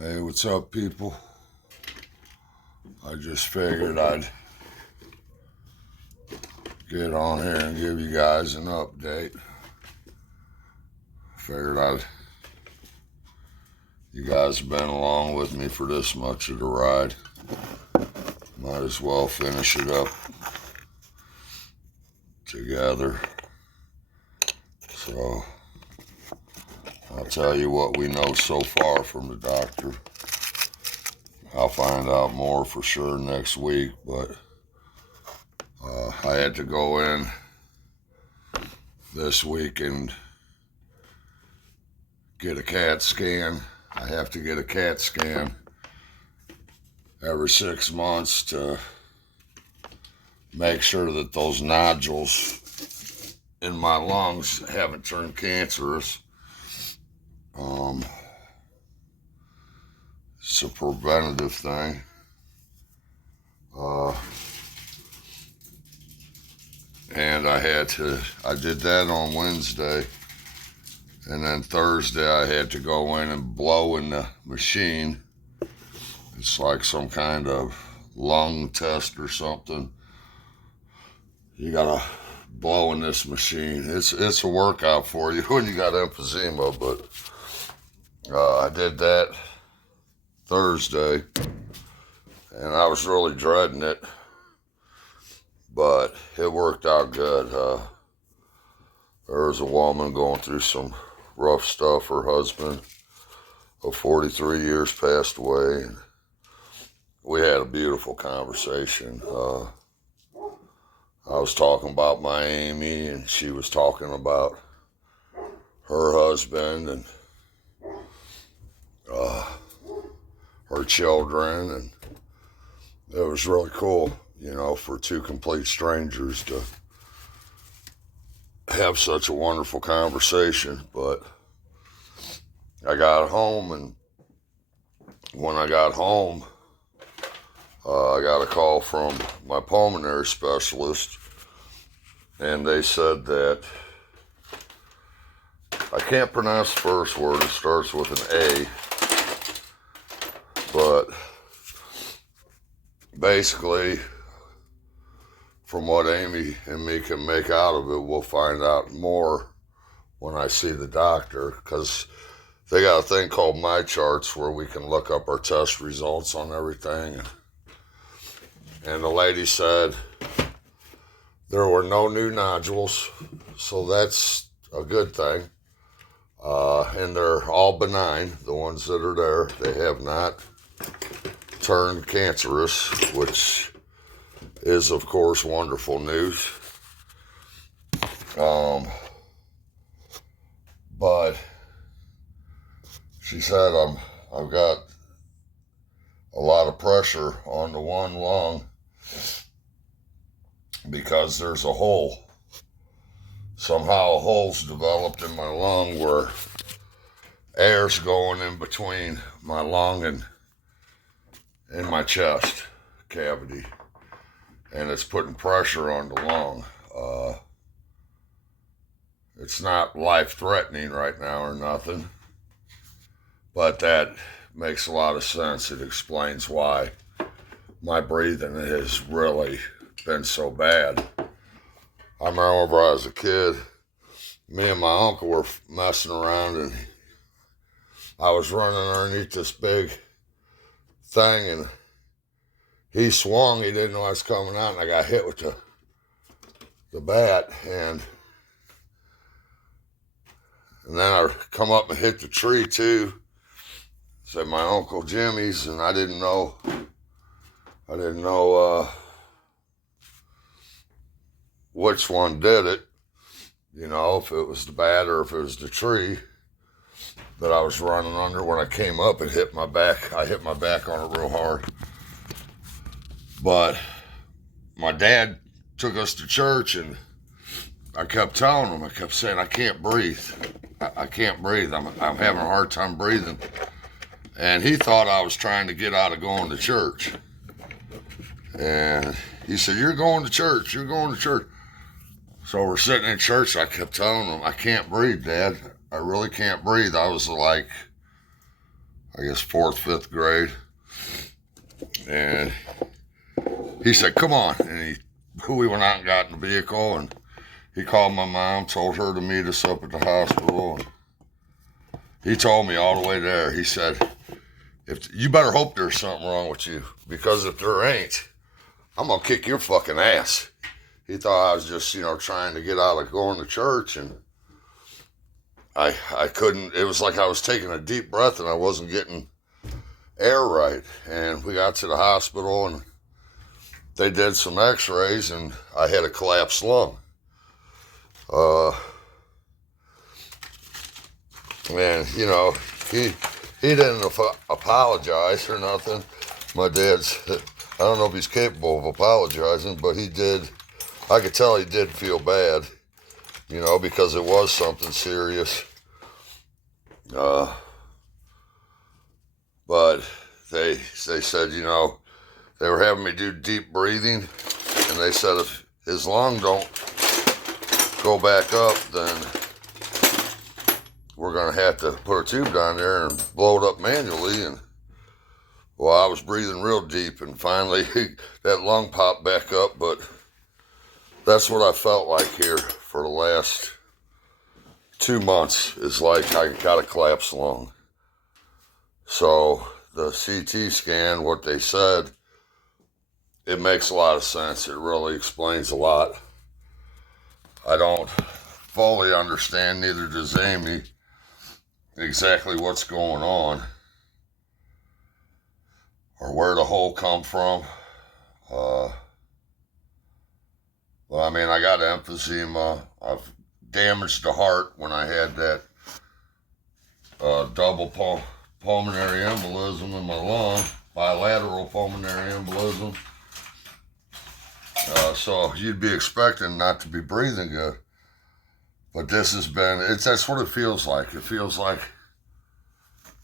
Hey, what's up, people? I just figured I'd get on here and give you guys an update. You guys have been along with me for this much of the ride. Might as well finish it up together. So, I'll tell you what we know so far from the doctor. I'll find out more for sure next week, but I had to go in this week and get a CAT scan. I have to get a CAT scan every 6 months to make sure that those nodules in my lungs haven't turned cancerous. It's a preventative thing. And I did that on Wednesday. And then Thursday I had to go in and blow in the machine. It's like some kind of lung test or something. You gotta blow in this machine. It's a workout for you when you got emphysema, but I did that Thursday, and I was really dreading it, but it worked out good. There was a woman going through some rough stuff. Her husband of 43 years passed away, and we had a beautiful conversation. I was talking about my Amy, and she was talking about her husband and her children, and it was really cool, for two complete strangers to have such a wonderful conversation. But I got home, and when I got home, I got a call from my pulmonary specialist, and they said that I can't pronounce the first word. It starts with an A, but basically, from what Amy and me can make out of it, we'll find out more when I see the doctor, because they got a thing called MyCharts where we can look up our test results on everything. And the lady said there were no new nodules, so that's a good thing. And they're all benign, the ones that are there. They have not turned cancerous, which is, of course, wonderful news. But she said I've got a lot of pressure on the one lung because there's a hole. Somehow a hole's developed in my lung where air's going in between my lung and in my chest cavity, and it's putting pressure on the lung. It's not life-threatening right now or nothing, but that makes a lot of sense. It explains why my breathing has really been so bad. I remember when I was a kid, me and my uncle were messing around, and I was running underneath this big thing, and he swung. He didn't know I was coming out, and I got hit with the bat, and then I come up and hit the tree too. Said my Uncle Jimmy's, and I didn't know which one did it, if it was the bat or if it was the tree that I was running under. When I came up, it hit my back. I hit my back on it real hard. But my dad took us to church, and I kept telling him, I kept saying, I can't breathe. I can't breathe. I'm having a hard time breathing. And he thought I was trying to get out of going to church. And he said, you're going to church. You're going to church. So we're sitting in church. I kept telling him, I can't breathe, Dad. I really can't breathe. I was like, I guess 4th, 5th grade. And he said, come on. And we went out and got in the vehicle, and he called my mom, told her to meet us up at the hospital. And he told me all the way there, he said, "If you better hope there's something wrong with you, because if there ain't, I'm going to kick your fucking ass." He thought I was just, trying to get out of going to church, and I couldn't. It was like I was taking a deep breath and I wasn't getting air right. And we got to the hospital and they did some x-rays and I had a collapsed lung. And, he didn't apologize or nothing. My dad's, I don't know if he's capable of apologizing, but he did. I could tell he did feel bad, because it was something serious. But they said, they were having me do deep breathing, and they said if his lung don't go back up, then we're going to have to put a tube down there and blow it up manually. And well, I was breathing real deep, and finally that lung popped back up. But that's what I felt like here for the last 2 months, is like I got a collapsed lung. So the CT scan, what they said, it makes a lot of sense. It really explains a lot. I don't fully understand, neither does Amy, exactly what's going on or where the hole come from. Well, I mean, I got emphysema. I've damaged the heart when I had that double pulmonary embolism in my lung, bilateral pulmonary embolism. So you'd be expecting not to be breathing good. But this has been, that's what it feels like. It feels like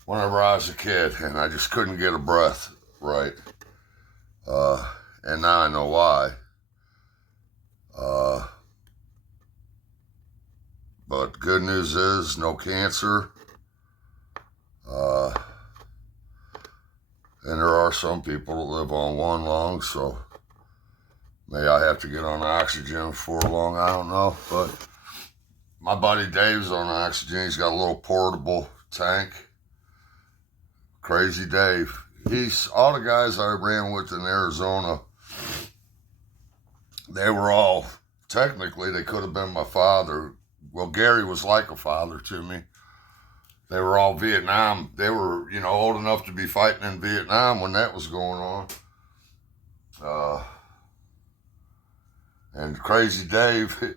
whenever I was a kid and I just couldn't get a breath right. And now I know why. But good news is no cancer. And there are some people that live on one lung, so may I have to get on oxygen for long, I don't know. But my buddy Dave's on oxygen. He's got a little portable tank. Crazy Dave. All the guys I ran with in Arizona, they were all, technically, they could have been my father. Well, Gary was like a father to me. They were all Vietnam. They were, old enough to be fighting in Vietnam when that was going on. And Crazy Dave,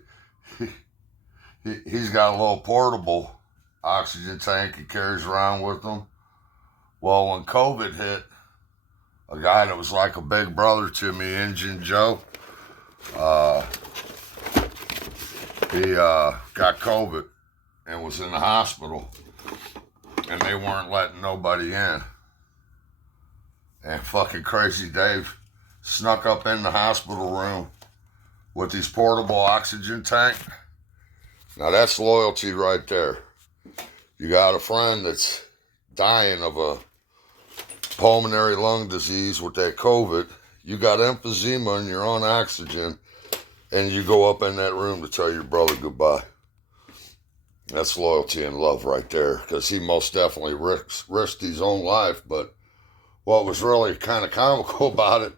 he's got a little portable oxygen tank he carries around with him. Well, when COVID hit, a guy that was like a big brother to me, Injun Joe, he got COVID and was in the hospital, and they weren't letting nobody in. And fucking Crazy Dave snuck up in the hospital room with these portable oxygen tank. Now that's loyalty right there. You got a friend that's dying of a pulmonary lung disease with that COVID. You got emphysema and you're on oxygen, and you go up in that room to tell your brother goodbye. That's loyalty and love right there, because he most definitely risked his own life. But what was really kind of comical about it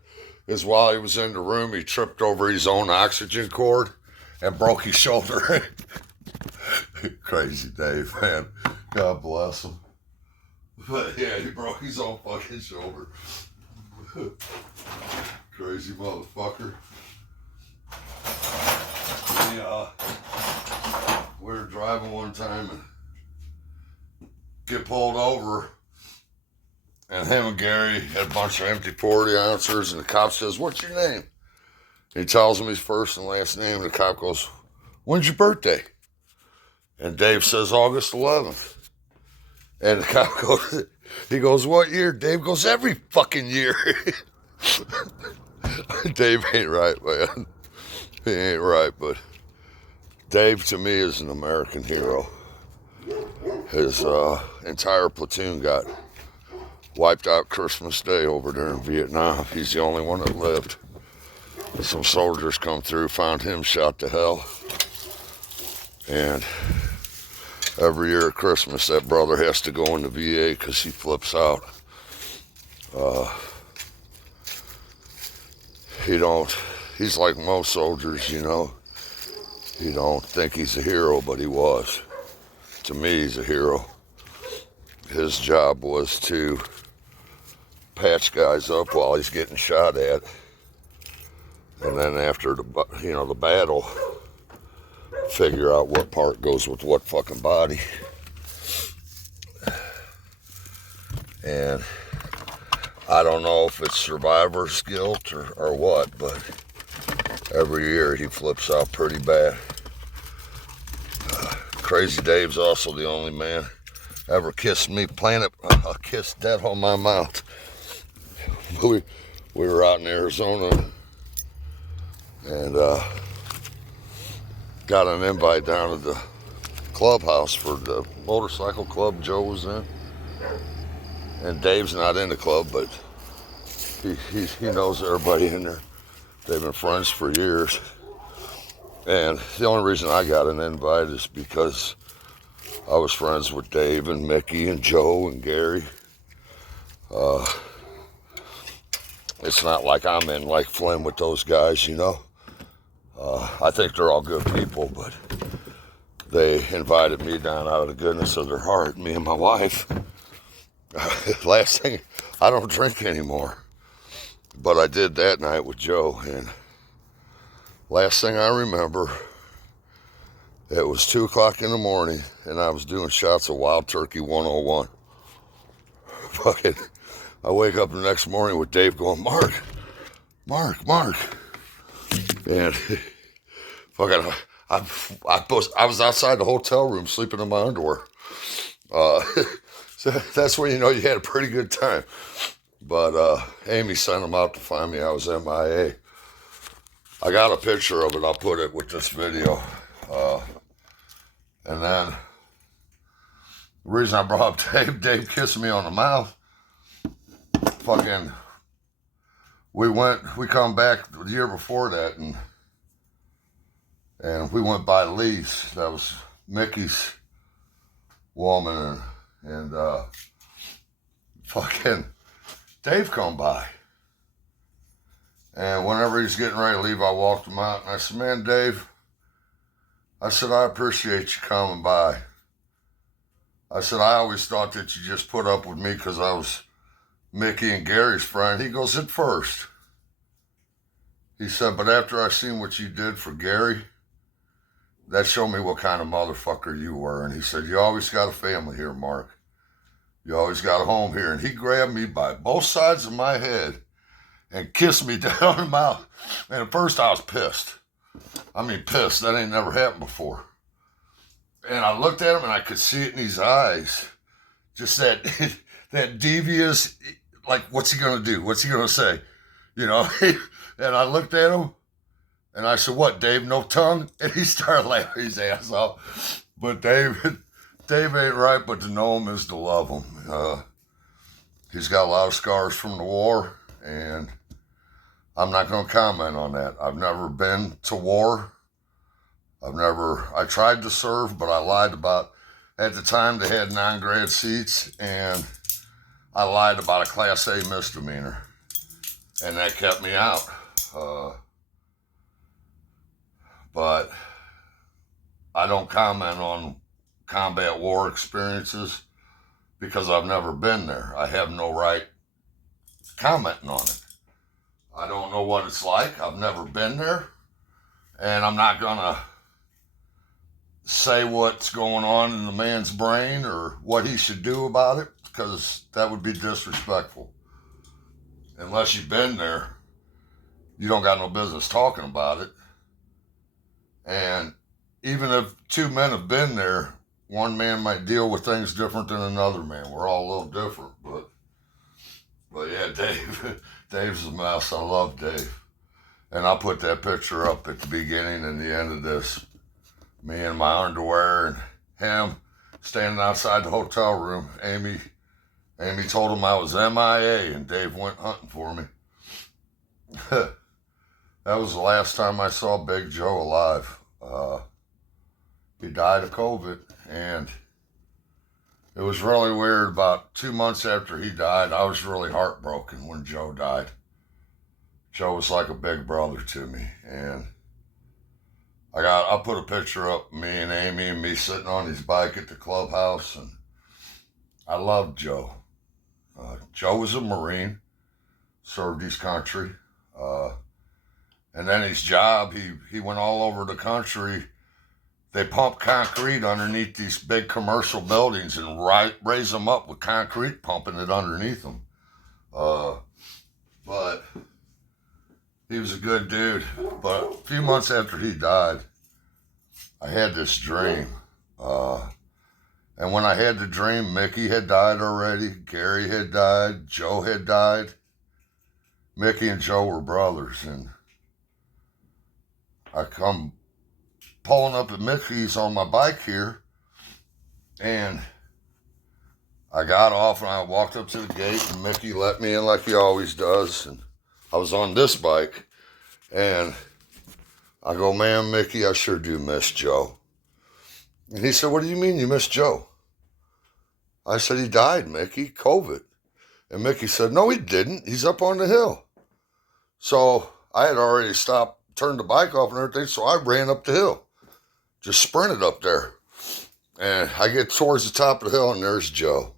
is while he was in the room, he tripped over his own oxygen cord and broke his shoulder. Crazy Dave, man. God bless him. But yeah, he broke his own fucking shoulder. Crazy motherfucker. Yeah. We were driving one time and get pulled over, and him and Gary had a bunch of empty 40 ounces, and the cop says, "What's your name?" He tells him his first and last name, and the cop goes, "When's your birthday?" And Dave says, "August 11th. And the cop goes, he goes, "What year?" Dave goes, "Every fucking year." Dave ain't right, man. He ain't right, but Dave to me is an American hero. His entire platoon got wiped out Christmas Day over there in Vietnam. He's the only one that lived. Some soldiers come through, found him shot to hell. And every year at Christmas, that brother has to go in the VA because he flips out. He's like most soldiers, you know. You don't think he's a hero, but he was. To me, he's a hero. His job was to patch guys up while he's getting shot at. And then after the battle, figure out what part goes with what fucking body. And I don't know if it's survivor's guilt or what, but every year he flips out pretty bad. Crazy Dave's also the only man ever kissed me, a kiss dead on my mouth. We were out in Arizona and got an invite down to the clubhouse for the motorcycle club Joe was in. And Dave's not in the club, but he knows everybody in there. They've been friends for years. And the only reason I got an invite is because I was friends with Dave and Mickey and Joe and Gary. It's not like I'm in like Flynn with those guys, you know. I think they're all good people, but they invited me down out of the goodness of their heart, me and my wife. Last thing, I don't drink anymore, but I did that night with Joe, and last thing I remember, it was 2 o'clock in the morning, and I was doing shots of Wild Turkey 101. Fucking, I wake up the next morning with Dave going, Mark. And fucking, I was outside the hotel room sleeping in my underwear. So that's when you know you had a pretty good time. But Amy sent them out to find me. I was MIA. I got a picture of it. I'll put it with this video. And then the reason I brought up Dave kissing me on the mouth, fucking, we come back the year before that, and we went by Lee's. That was Mickey's woman, and fucking Dave come by. And whenever he's getting ready to leave, I walked him out, and I said, man, Dave, I said, I appreciate you coming by. I said, I always thought that you just put up with me because I was Mickey and Gary's friend. He goes, at first. He said, but after I seen what you did for Gary, that showed me what kind of motherfucker you were. And he said, you always got a family here, Mark. You always got a home here. And he grabbed me by both sides of my head and kissed me down the mouth. And at first I was pissed. I mean, pissed. That ain't never happened before. And I looked at him and I could see it in his eyes. Just that devious, like, what's he going to do? What's he going to say? You know? And I looked at him and I said, what, Dave, no tongue? And he started laughing his ass off. But Dave ain't right, but to know him is to love him. He's got a lot of scars from the war, and I'm not going to comment on that. I've never been to war. I tried to serve, but I lied about, at the time they had non-grad seats, and I lied about a Class A misdemeanor, and that kept me out. But I don't comment on combat war experiences because I've never been there. I have no right commenting on it. I don't know what it's like. I've never been there, and I'm not gonna say what's going on in the man's brain or what he should do about it, because that would be disrespectful. Unless you've been there, you don't got no business talking about it. And even if 2 men have been there, one man might deal with things different than another man. We're all a little different, but yeah, Dave's a mess. I love Dave. And I'll put that picture up at the beginning and the end of this. Me in my underwear and him standing outside the hotel room. Amy Amy told him I was MIA, and Dave went hunting for me. That was the last time I saw Big Joe alive. He died of COVID, and it was really weird. About 2 months after he died, I was really heartbroken when Joe died. Joe was like a big brother to me, and I put a picture up of me and Amy and me sitting on his bike at the clubhouse, and I loved Joe. Joe was a Marine, served his country, and then his job, he went all over the country. They pump concrete underneath these big commercial buildings and raise them up with concrete pumping it underneath them. But he was a good dude. But a few months after he died, I had this dream. And when I had the dream, Mickey had died already. Gary had died. Joe had died. Mickey and Joe were brothers. And I come pulling up at Mickey's on my bike here, and I got off and I walked up to the gate, and Mickey let me in like he always does, and I was on this bike, and I go, man, Mickey, I sure do miss Joe. And he said, what do you mean you miss Joe? I said, he died, Mickey, COVID. And Mickey said, no, he didn't. He's up on the hill. So I had already stopped, turned the bike off and everything, so I ran up the hill. Just sprinted up there. And I get towards the top of the hill, and there's Joe.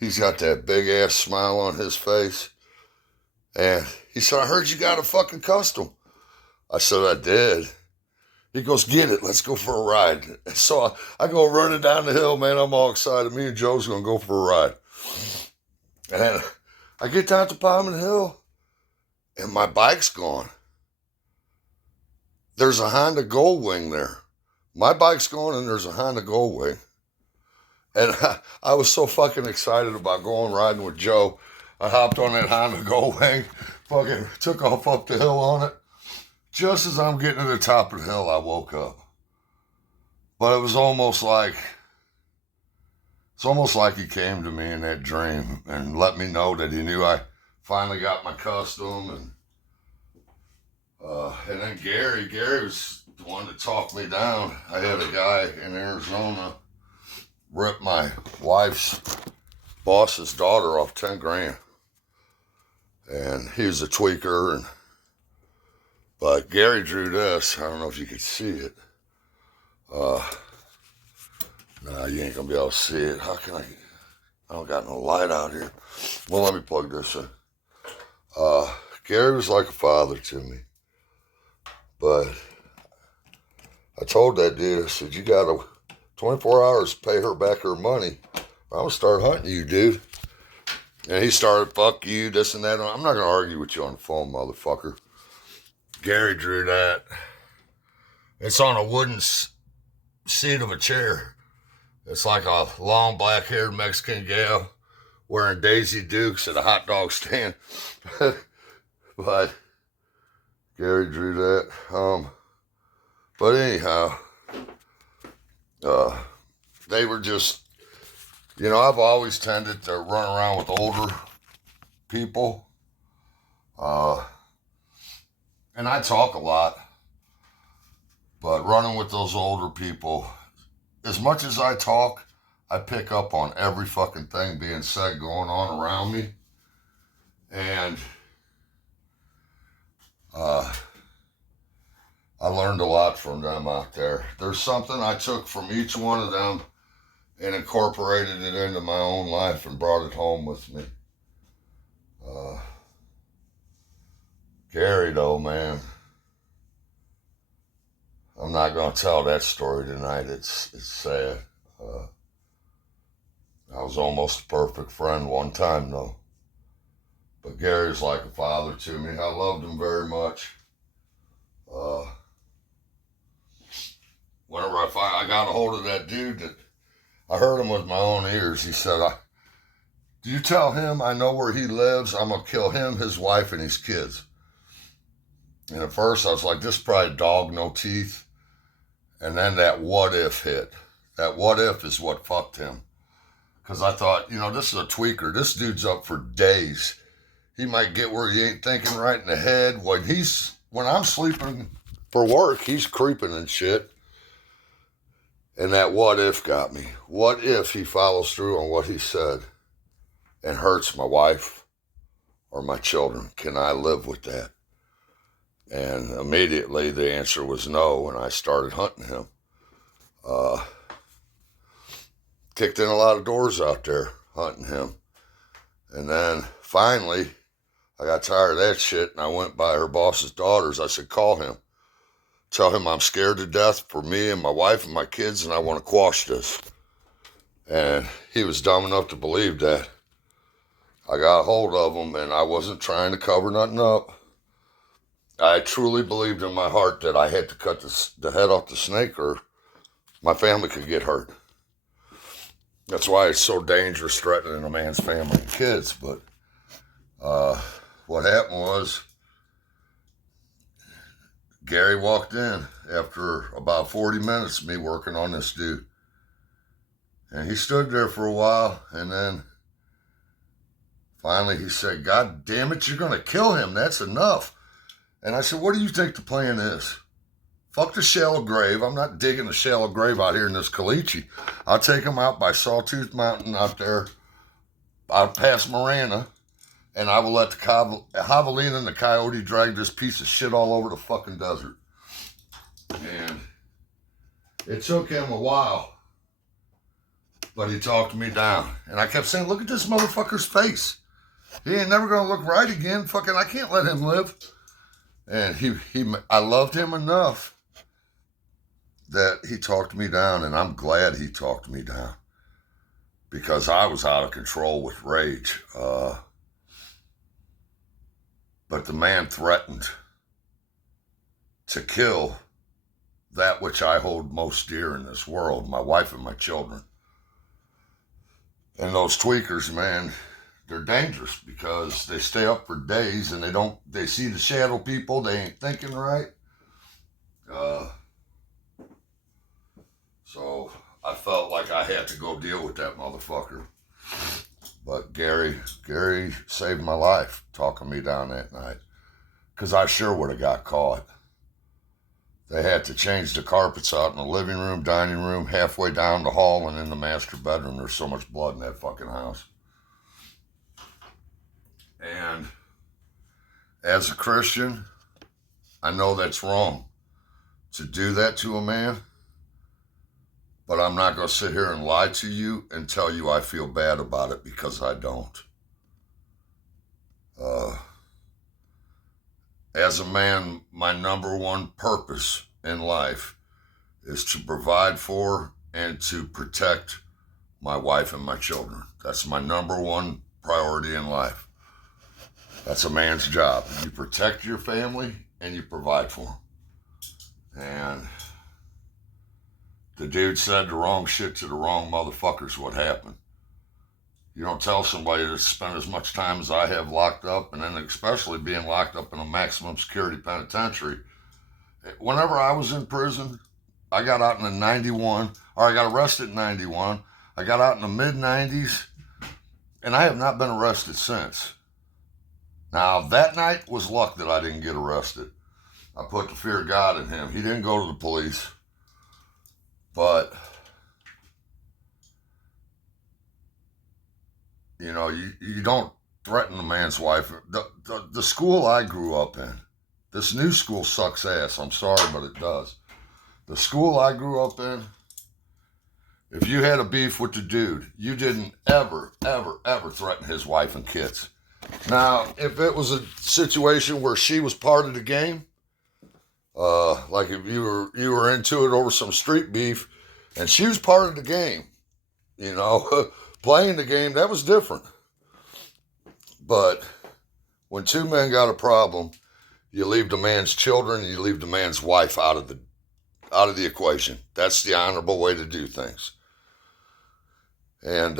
He's got that big-ass smile on his face. And he said, I heard you got a fucking custom. I said, I did. He goes, get it. Let's go for a ride. So I go running down the hill, man. I'm all excited. Me and Joe's going to go for a ride. And I get down at the bottom of the hill, and my bike's gone. There's a Honda Goldwing there. My bike's gone, and there's a Honda Goldwing. And I was so fucking excited about going riding with Joe. I hopped on that Honda Goldwing, fucking took off up the hill on it. Just as I'm getting to the top of the hill, I woke up. But it was almost like he came to me in that dream and let me know that he knew I finally got my custom. And then Gary was the one that talked me down. I had a guy in Arizona rip my wife's boss's daughter off 10 grand. And he was a tweaker. But Gary drew this. I don't know if you could see it. Nah, you ain't gonna be able to see it. How can I don't got no light out here. Well, let me plug this in. Gary was like a father to me. But I told that dude, I said, you got 24 hours to pay her back her money. I'm going to start hunting you, dude. And he started, fuck you, this and that. I'm not going to argue with you on the phone, motherfucker. Gary drew that. It's on a wooden seat of a chair. It's like a long black-haired Mexican gal wearing Daisy Dukes at a hot dog stand. But Gary drew that. But anyhow, they were just, I've always tended to run around with older people. And I talk a lot. But running with those older people, as much as I talk, I pick up on every fucking thing being said going on around me. And I learned a lot from them out there. There's something I took from each one of them and incorporated it into my own life and brought it home with me. Gary, though, man, I'm not going to tell that story tonight. It's sad. I was almost a perfect friend one time, though. But Gary's like a father to me. I loved him very much. Whenever I got a hold of that dude, that I heard him with my own ears. He said, do you tell him I know where he lives? I'm going to kill him, his wife, and his kids. And at first I was like, this is probably a dog, no teeth. And then that what if hit. That what if is what fucked him. Because I thought, this is a tweaker. This dude's up for days. He might get where he ain't thinking right in the head. When I'm sleeping for work, he's creeping and shit. And that what if got me. What if he follows through on what he said and hurts my wife or my children? Can I live with that? And immediately the answer was no, and I started hunting him. Kicked in a lot of doors out there hunting him. And then finally, I got tired of that shit, and I went by her boss's daughters. I said, call him. Tell him I'm scared to death for me and my wife and my kids, and I want to quash this. And he was dumb enough to believe that. I got a hold of him, and I wasn't trying to cover nothing up. I truly believed in my heart that I had to cut the head off the snake or my family could get hurt. That's why it's so dangerous threatening a man's family and kids. But what happened was Gary walked in after about 40 minutes of me working on this dude. And he stood there for a while, and then finally he said, God damn it, you're going to kill him. That's enough. And I said, what do you think the plan is? Fuck the shallow grave. I'm not digging a shallow grave out here in this caliche. I'll take him out by Sawtooth Mountain out there, out past Marana, and I will let the javelina and the coyote drag this piece of shit all over the fucking desert. And it took him a while, but he talked me down. And I kept saying, look at this motherfucker's face. He ain't never going to look right again. Fucking, I can't let him live. And I loved him enough that he talked me down, and I'm glad he talked me down because I was out of control with rage. But the man threatened to kill that which I hold most dear in this world, my wife and my children. And those tweakers, man, they're dangerous because they stay up for days and they see the shadow people, they ain't thinking right. So I felt like I had to go deal with that motherfucker. But Gary saved my life talking me down that night because I sure would have got caught. They had to change the carpets out in the living room, dining room, halfway down the hall and in the master bedroom. There's so much blood in that fucking house. And as a Christian, I know that's wrong to do that to a man, but I'm not going to sit here and lie to you and tell you I feel bad about it because I don't. As a man, my number one purpose in life is to provide for and to protect my wife and my children. That's my number one priority in life. That's a man's job. You protect your family and you provide for them. And the dude said the wrong shit to the wrong motherfuckers. What happened? You don't tell somebody to spend as much time as I have locked up, and then especially being locked up in a maximum security penitentiary. Whenever I was in prison, I got out in the 91, or I got arrested in 91. I got out in the mid-90s, and I have not been arrested since. Now, that night was luck that I didn't get arrested. I put the fear of God in him. He didn't go to the police. But, you don't threaten a man's wife. The school I grew up in, this new school sucks ass. I'm sorry, but it does. The school I grew up in, if you had a beef with the dude, you didn't ever, ever, ever threaten his wife and kids. Now, if it was a situation where she was part of the game, like if you were into it over some street beef, and she was part of the game, playing the game, that was different. But when two men got a problem, you leave the man's children, and you leave the man's wife out of the equation. That's the honorable way to do things. And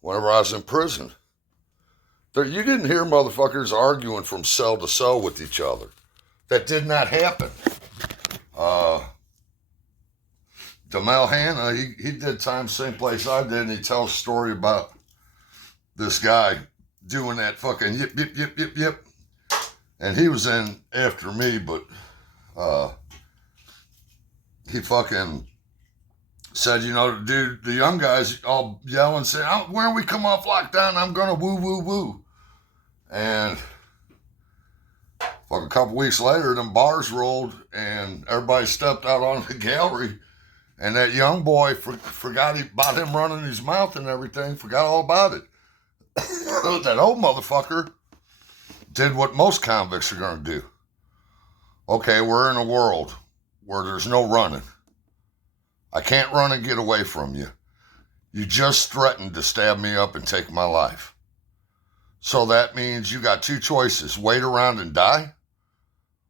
whenever I was in prison, you didn't hear motherfuckers arguing from cell to cell with each other. That did not happen. Demel Hanna, he did time same place I did, and he tells a story about this guy doing that fucking yip, yip, yip, yip, yip. And he was in after me, but he fucking said, you know, dude, the young guys all yell and say, when we come off lockdown, I'm going to woo, woo, woo. And a couple weeks later, them bars rolled and everybody stepped out on the gallery. And that young boy forgot about him running his mouth and everything, forgot all about it. That old motherfucker did what most convicts are going to do. Okay, we're in a world where there's no running. I can't run and get away from you. You just threatened to stab me up and take my life. So that means you got two choices: wait around and die,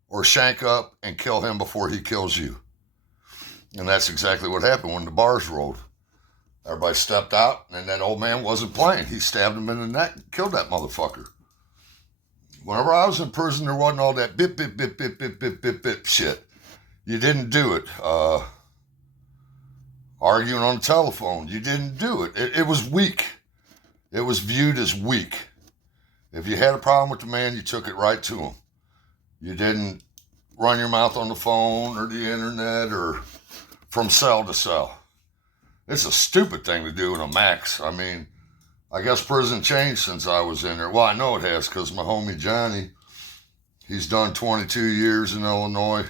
or shank up and kill him before he kills you. And that's exactly what happened when the bars rolled. Everybody stepped out, and that old man wasn't playing. He stabbed him in the neck and killed that motherfucker. Whenever I was in prison, there wasn't all that bip, bip, bip, bip, bip, bip, bip, bip shit. You didn't do it. Arguing on the telephone, you didn't do it. It was weak. It was viewed as weak. If you had a problem with the man, you took it right to him. You didn't run your mouth on the phone or the internet or from cell to cell. It's a stupid thing to do in a max. I mean, I guess prison changed since I was in there. Well, I know it has, because my homie Johnny, he's done 22 years in Illinois,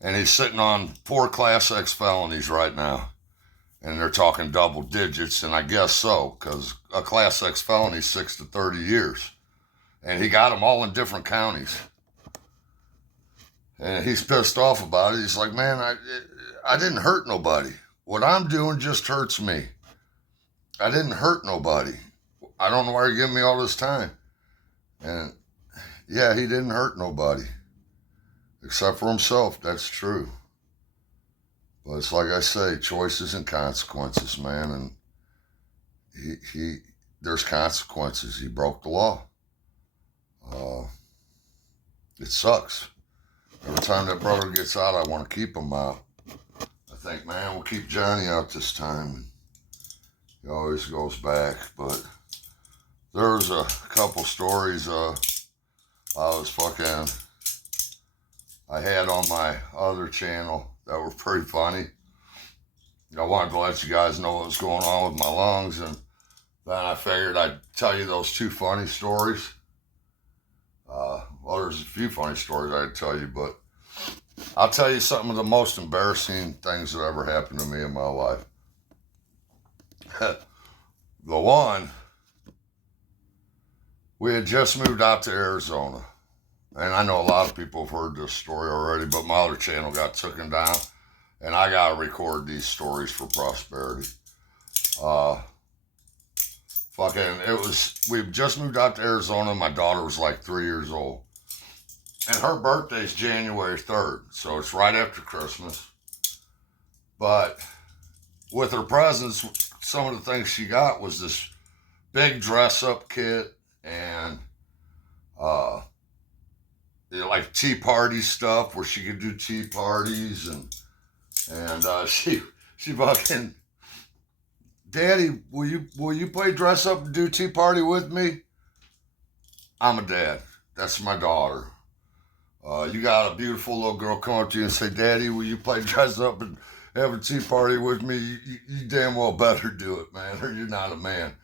and he's sitting on 4 Class X felonies right now. And they're talking double digits, and I guess so, because a Class X felony is 6 to 30 years. And he got them all in different counties. And he's pissed off about it. He's like, man, I didn't hurt nobody. What I'm doing just hurts me. I didn't hurt nobody. I don't know why you're giving me all this time. And yeah, he didn't hurt nobody. Except for himself, that's true. But it's like I say, choices and consequences, man. And there's consequences. He broke the law. It sucks. Every time that brother gets out, I want to keep him out. I think, man, we'll keep Johnny out this time. He always goes back. But there's a couple stories I had on my other channel that were pretty funny. I wanted to let you guys know what was going on with my lungs, and then I figured I'd tell you those 2 funny stories. Well, there's a few funny stories I'd tell you, but I'll tell you some of the most embarrassing things that ever happened to me in my life. The one, we had just moved out to Arizona. And I know a lot of people have heard this story already, but my other channel got taken down, and I got to record these stories for prosperity. We just moved out to Arizona. My daughter was like 3 years old. And her birthday's January 3rd, so it's right after Christmas. But with her presents, some of the things she got was this big dress-up kit and like tea party stuff where she could do tea parties, and she fucking, Daddy, will you play dress up and do tea party with me? I'm a dad. That's my daughter. You got a beautiful little girl come up to you and say, Daddy, will you play dress up and have a tea party with me? You damn well better do it, man, or you're not a man.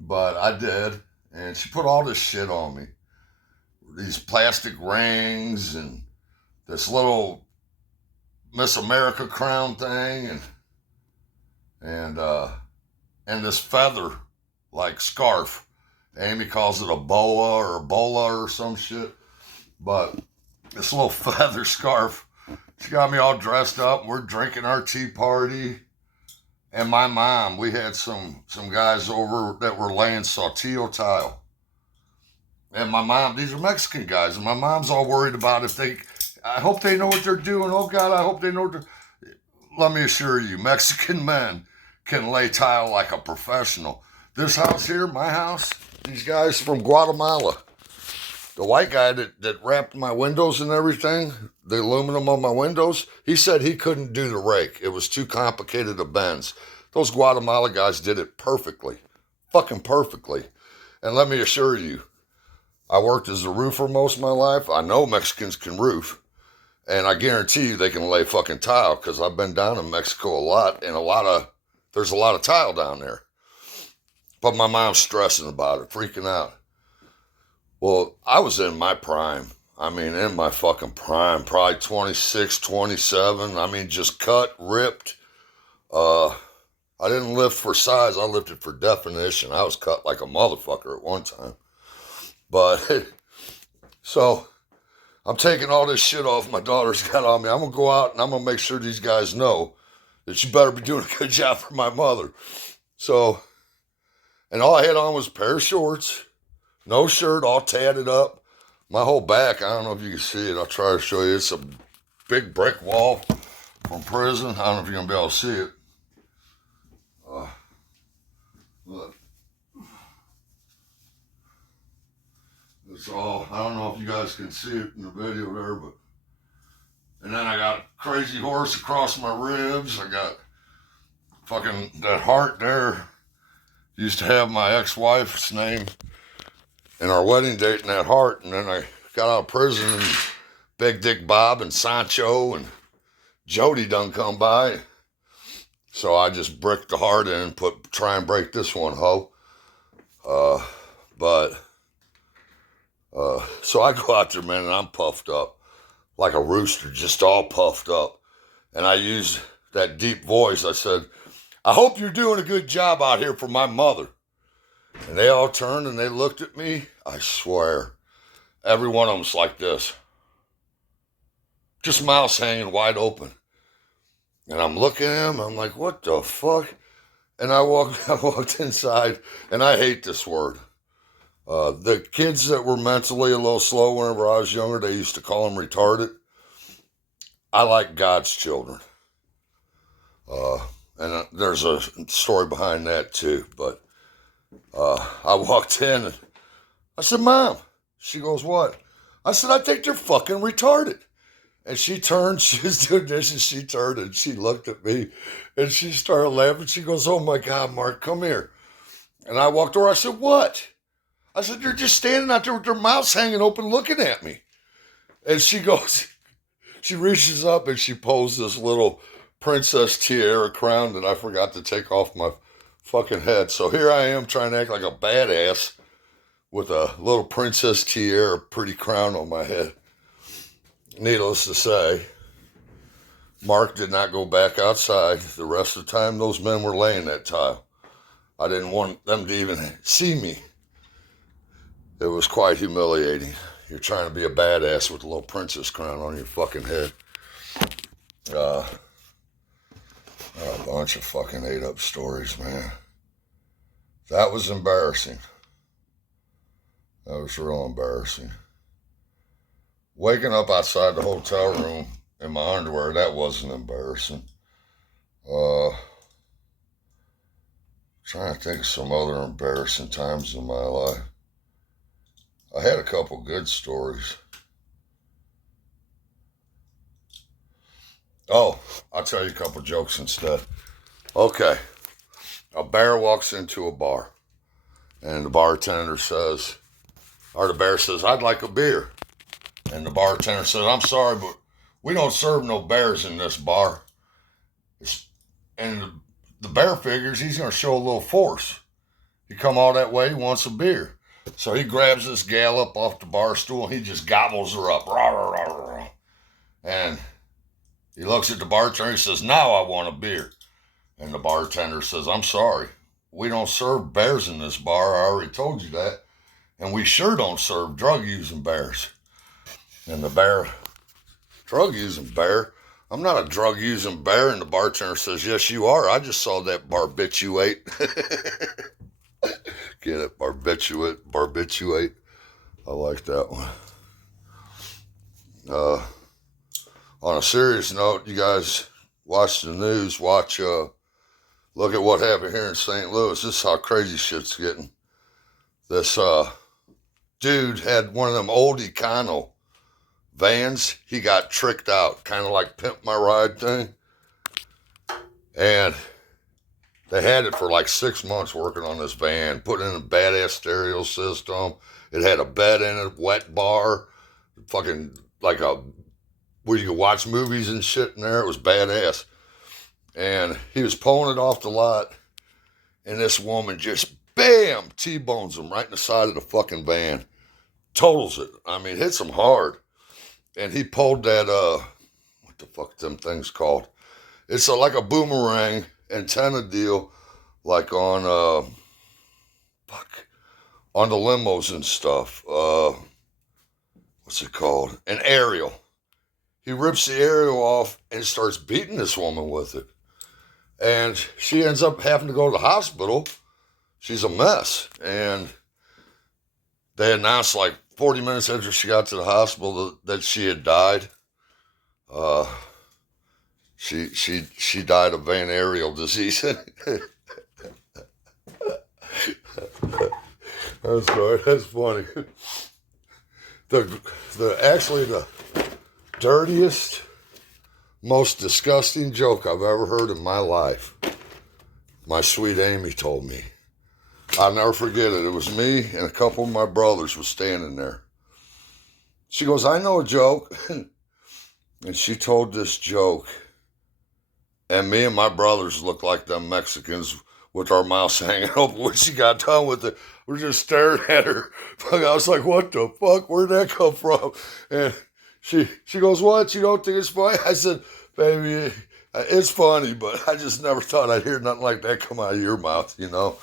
But I did, and she put all this shit on me. These plastic rings and this little Miss America crown thing and this feather like scarf. Amy calls it a boa or a bola or some shit. But this little feather scarf, she got me all dressed up, and we're drinking our tea party. And my mom, we had some guys over that were laying saltillo tile. And my mom, these are Mexican guys, and my mom's all worried about I hope they know what they're doing. Oh God, I hope they know what they're. Let me assure you, Mexican men can lay tile like a professional. This house here, my house, these guys from Guatemala. The white guy that wrapped my windows and everything, the aluminum on my windows, he said he couldn't do the rake. It was too complicated to bend. Those Guatemala guys did it perfectly. Fucking perfectly. And let me assure you, I worked as a roofer most of my life. I know Mexicans can roof. And I guarantee you they can lay fucking tile because I've been down in Mexico a lot and there's a lot of tile down there. But my mom's stressing about it, freaking out. Well, I was in my prime. I mean, in my fucking prime, probably 26, 27. I mean, just cut, ripped. I didn't lift for size. I lifted for definition. I was cut like a motherfucker at one time. But, so, I'm taking all this shit off my daughter's got on me. I'm going to go out and I'm going to make sure these guys know that you better be doing a good job for my mother. So, and all I had on was a pair of shorts, no shirt, all tatted up. My whole back, I don't know if you can see it. I'll try to show you. It's a big brick wall from prison. I don't know if you're going to be able to see it. Look. It's all, I don't know if you guys can see it in the video there, but, and then I got a crazy horse across my ribs. I got fucking that heart there. Used to have my ex-wife's name and our wedding date in that heart, and then I got out of prison and Big Dick Bob and Sancho and Jody done come by. So I just bricked the heart in and try and break this one, ho. So I go out there, man, and I'm puffed up like a rooster, just all puffed up. And I used that deep voice. I said, I hope you're doing a good job out here for my mother. And they all turned and they looked at me. I swear, every one of them's like this. Just mouths hanging wide open. And I'm looking at him. I'm like, what the fuck? And I walked inside, and I hate this word. The kids that were mentally a little slow whenever I was younger, they used to call them retarded. I like God's children. And there's a story behind that too. But I walked in and I said, Mom. She goes, what? I said, I think they're fucking retarded. And she turned, she was doing this, and she turned and she looked at me and she started laughing. She goes, oh my God, Mark, come here. And I walked over. I said, what? I said, they're just standing out there with their mouths hanging open looking at me. And she goes, she reaches up and she pulls this little princess tiara crown that I forgot to take off my fucking head. So here I am trying to act like a badass with a little princess tiara pretty crown on my head. Needless to say, Mark did not go back outside. The rest of the time, those men were laying that tile. I didn't want them to even see me. It was quite humiliating. You're trying to be a badass with a little princess crown on your fucking head. A bunch of fucking ate-up stories, man. That was embarrassing. That was real embarrassing. Waking up outside the hotel room in my underwear, that wasn't embarrassing. Trying to think of some other embarrassing times in my life. I had a couple good stories. Oh, I'll tell you a couple jokes instead. Okay. A bear walks into a bar, and the bartender says, or the bear says, I'd like a beer. And the bartender says, I'm sorry, but we don't serve no bears in this bar. And the bear figures he's going to show a little force. He come all that way, he wants a beer. So he grabs this gal up off the bar stool and he just gobbles her up. Rah, rah, rah, rah. And he looks at the bartender and he says, now I want a beer. And the bartender says, I'm sorry, we don't serve bears in this bar. I already told you that. And we sure don't serve drug-using bears. And the bear, drug-using bear? I'm not a drug-using bear. And the bartender says, yes, you are. I just saw that barbiturate. Get it? Barbiturate. I like that one. On a serious note, you guys watch the news, look at what happened here in St. Louis. This is how crazy shit's getting. This dude had one of them old Econo vans. He got tricked out, kind of like Pimp My Ride thing. And they had it for like 6 months working on this van, putting in a badass stereo system. It had a bed in it, wet bar, fucking like a, where you could watch movies and shit in there. It was badass. And he was pulling it off the lot, and this woman just, bam, T-bones him right in the side of the fucking van. Totals it. I mean, hits him hard. And he pulled that, what the fuck them things called? It's like a boomerang antenna deal, like on, on the limos and stuff. What's it called? An aerial. He rips the aerial off and starts beating this woman with it. And she ends up having to go to the hospital. She's a mess. And they announced like 40 minutes after she got to the hospital that she had died. She died of venereal disease. That's right. That's funny. The dirtiest, most disgusting joke I've ever heard in my life, my sweet Amy told me. I'll never forget it. It was me and a couple of my brothers was standing there. She goes, I know a joke. And she told this joke. And me and my brothers looked like them Mexicans with our mouths hanging open. When she got done with it, we're just staring at her. I was like, what the fuck? Where'd that come from? And she goes, what? You don't think it's funny? I said, baby, it's funny, but I just never thought I'd hear nothing like that come out of your mouth, you know?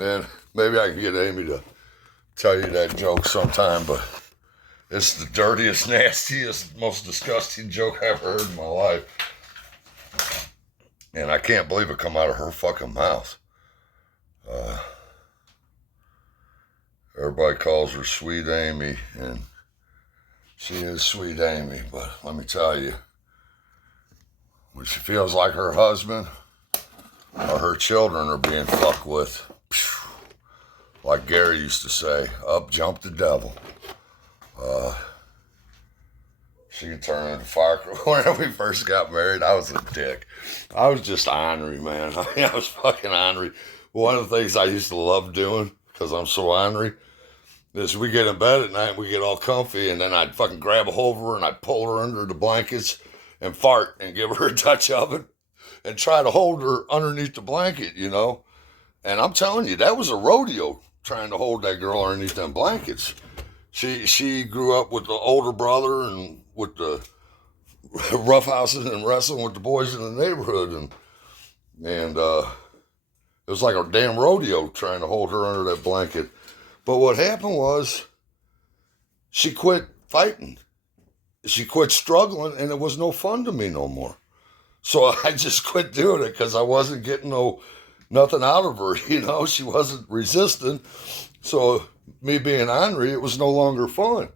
And maybe I can get Amy to tell you that joke sometime, but it's the dirtiest, nastiest, most disgusting joke I've ever heard in my life. And I can't believe it come out of her fucking mouth. Everybody calls her Sweet Amy, and she is Sweet Amy, but let me tell you, when she feels like her husband or her children are being fucked with, like Gary used to say, up jumped the devil. She could turn into fire. When we first got married, I was a dick. I was just ornery, man. I mean, I was fucking ornery. One of the things I used to love doing, because I'm so ornery, is we get in bed at night, we get all comfy, and then I'd fucking grab a hold of her and I'd pull her under the blankets and fart and give her a Dutch oven and try to hold her underneath the blanket, you know? And I'm telling you, that was a rodeo trying to hold that girl underneath them blankets. She grew up with the older brother and with the roughhousing and wrestling with the boys in the neighborhood, and it was like a damn rodeo trying to hold her under that blanket. But what happened was she quit fighting. She quit struggling, and it was no fun to me no more. So I just quit doing it because I wasn't getting nothing out of her, you know. She wasn't resisting. So me being ornery, it was no longer fun.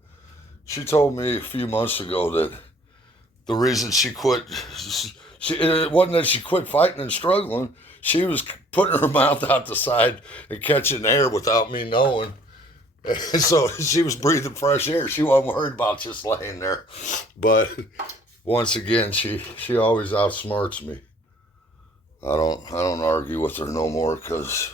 She told me a few months ago that the reason she quit, it wasn't that she quit fighting and struggling. She was putting her mouth out the side and catching air without me knowing. And so she was breathing fresh air. She wasn't worried about just laying there. But once again, she always outsmarts me. I don't argue with her no more, because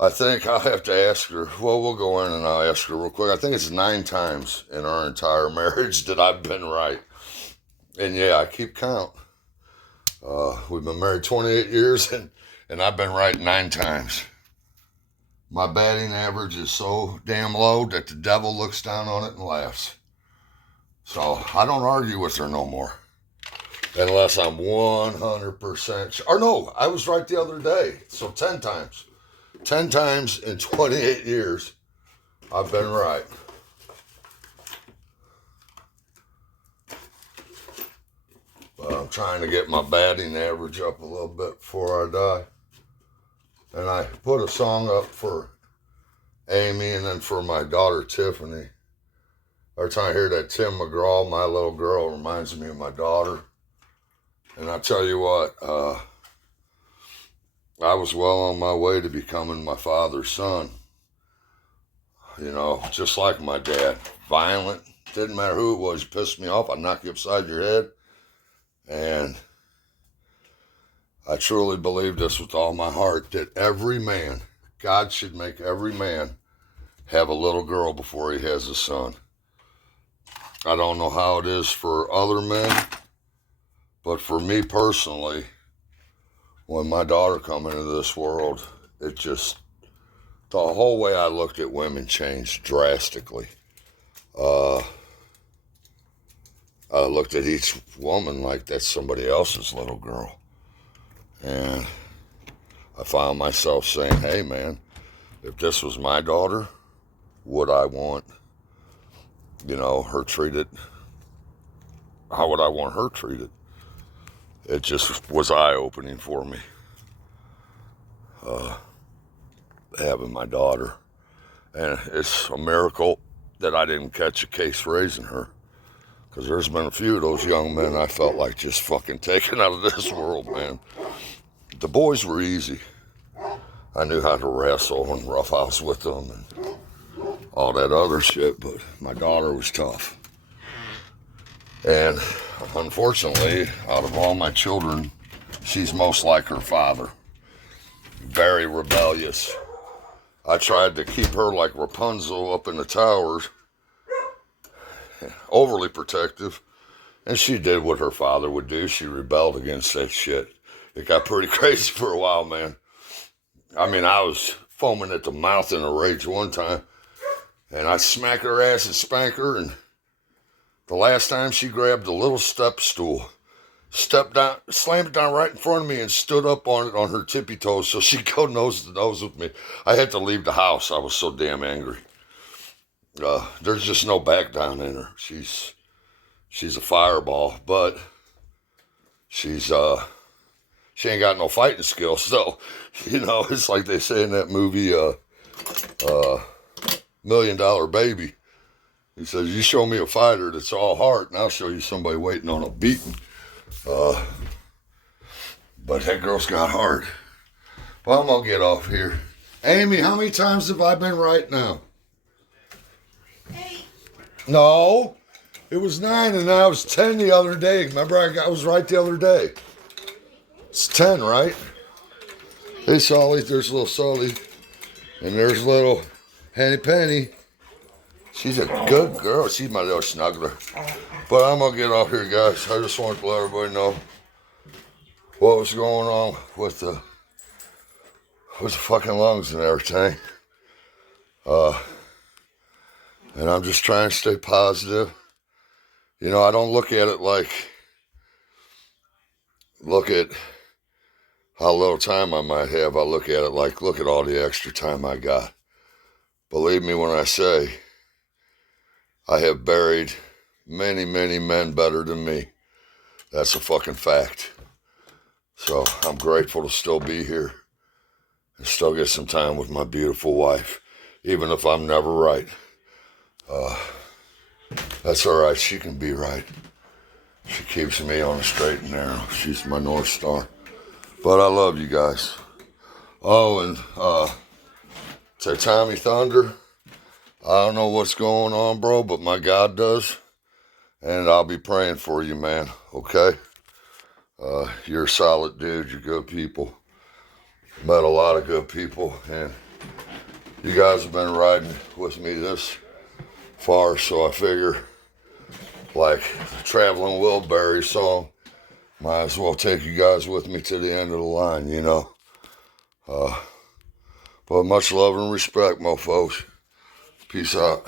I think I'll have to ask her. Well, we'll go in and I'll ask her real quick. I think it's 9 times in our entire marriage that I've been right. And yeah, I keep count. We've been married 28 years, and I've been right 9 times. My batting average is so damn low that the devil looks down on it and laughs. So I don't argue with her no more. Unless I'm 100% sure. Or no, I was right the other day. So 10 times. 10 times in 28 years, I've been right. But I'm trying to get my batting average up a little bit before I die. And I put a song up for Amy and then for my daughter, Tiffany. Every time I hear that Tim McGraw, My Little Girl, reminds me of my daughter. And I tell you what, I was well on my way to becoming my father's son. You know, just like my dad. Violent. Didn't matter who it was. You pissed me off, I'd knock you upside your head. And I truly believe this with all my heart, that every man, God should make every man have a little girl before he has a son. I don't know how it is for other men, but for me personally, when my daughter come into this world, it just, the whole way I looked at women changed drastically. I looked at each woman like that's somebody else's little girl. And I found myself saying, hey man, if this was my daughter, would I want, you know, her treated? How would I want her treated? It just was eye-opening for me, having my daughter. And it's a miracle that I didn't catch a case raising her. Because there's been a few of those young men I felt like just fucking taken out of this world, man. The boys were easy. I knew how to wrestle and roughhouse with them and all that other shit, but my daughter was tough. And unfortunately, out of all my children, she's most like her father. Very rebellious. I tried to keep her like Rapunzel up in the towers, overly protective, and she did what her father would do. She rebelled against that shit. It got pretty crazy for a while, man. I mean, I was foaming at the mouth in a rage one time, and I smacked her ass and spank her, and the last time she grabbed a little step stool, stepped down, slammed it down right in front of me and stood up on it on her tippy toes so she'd go nose to nose with me. I had to leave the house. I was so damn angry. There's just no back down in her. She's a fireball, but she ain't got no fighting skills. So, you know, it's like they say in that movie, $1 Million Baby. He says, you show me a fighter that's all heart, and I'll show you somebody waiting on a beating. But that girl's got heart. Well, I'm going to get off here. Amy, how many times have I been right now? 8. No, it was 9, and I was 10 the other day. Remember, I was right the other day. It's 10, right? Hey, Solly, there's little Solly. And there's little Henny Penny. She's a good girl. She's my little snuggler. But I'm going to get off here, guys. I just wanted to let everybody know what was going on with the fucking lungs and everything. And I'm just trying to stay positive. You know, I don't look at it like, look at how little time I might have. I look at it like, look at all the extra time I got. Believe me when I say, I have buried many, many men better than me. That's a fucking fact. So I'm grateful to still be here and still get some time with my beautiful wife, even if I'm never right. That's all right. She can be right. She keeps me on the straight and narrow. She's my North Star. But I love you guys. Oh, and to Tommy Thunder, I don't know what's going on, bro, but my God does. And I'll be praying for you, man, okay? You're a solid dude. You're good people. Met a lot of good people. And you guys have been riding with me this far, so I figure, like the Traveling Wilbury song, might as well take you guys with me to the end of the line, you know? But much love and respect, mofos. Peace out.